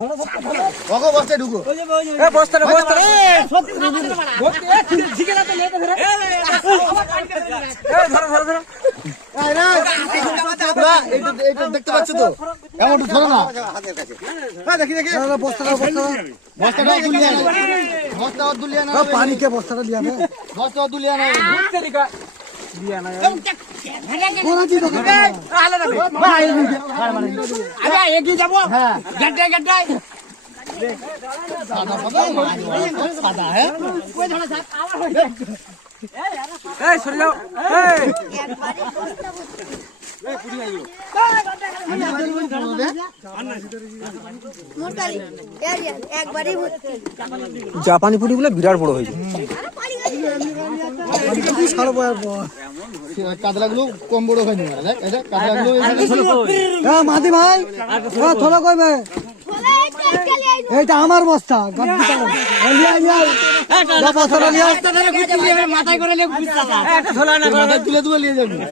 বস্তায় ঢুকো দেখতে পাচ্ছ তো এমন ধরো না দেখি দেখি বস্তা দুলিয়া না পানি কে বস্তাটা দিয়া না বস্তা দুলিয়া না এগিয়ে যাবো গাড্ডায় গাড্ডায় জাপানি পুরি গুলো বিরাট বড় হয়েছে। কাতলা গুলো কম বড় হয়নি কাতলা গুলো মাদি ভাই থলো কইবে এইটা আমার বস্তা মাথায় করে তুলে তুলে নিয়ে যাবি।